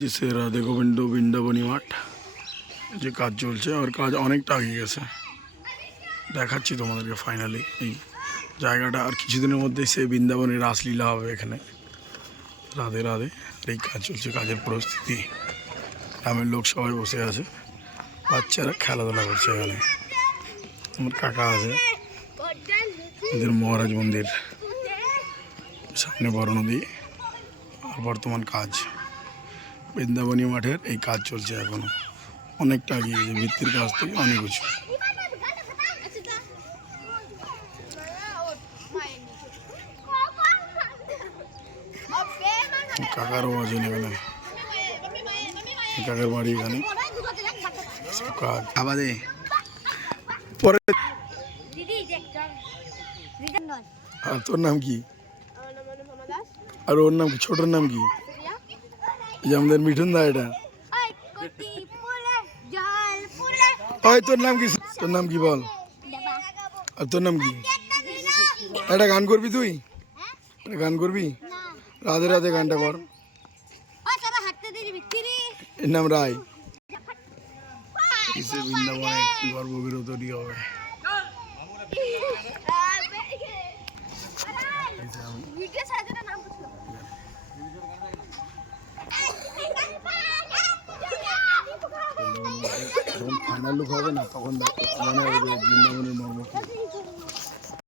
जिसे राधे गोविंद বৃন্দাবনী মাঠ যে কাজ চলছে আর কাজ অনেকটা এগিয়ে গেছে। দেখাচ্ছি তোমাদেরকে ফাইনালি এই জায়গাটা। আর কিছুদিনের মধ্যেই সে বৃন্দাবনের রাসলীলা হবে এখানে। রাধে রাধে। এই কাজ চলছে, কাজের পরিস্থিতি। গ্রামের লোক সবাই বসে আছে, বাচ্চারা খেলাধুলা করছে। এখানে আমার কাকা আছে, এদের মহারাজ মন্দির সামনে বড় নদী। আর বর্তমান কাজ বৃন্দাবনী মাঠের এই কাজ চলছে এখনো, অনেকটা এগিয়ে গেছে, ভিত্তির কাজ থেকে অনেক কিছু। কাকারও আছে এখানে, কাকার বাড়ি এখানে কাজ আবাদে পরে। আর তোর নাম কি? আর ওর নাম কি? ছোটর নাম কি? যে আমাদের মিঠুন দা, এটা ওই তোর নাম কি? তোর নাম কি বল? আর তোর নাম কি? একটা গান করবি তুই? একটা গান করবি? রাধে রাধে গানটা কর। এর নাম রায়। কিসে বৃন্দাবনে গর্ভগৃহ তৈরি হবে। যখন ফাইনাল লুক হবে না, তখন মনে হবে যে বৃন্দাবনের মর্ম কি।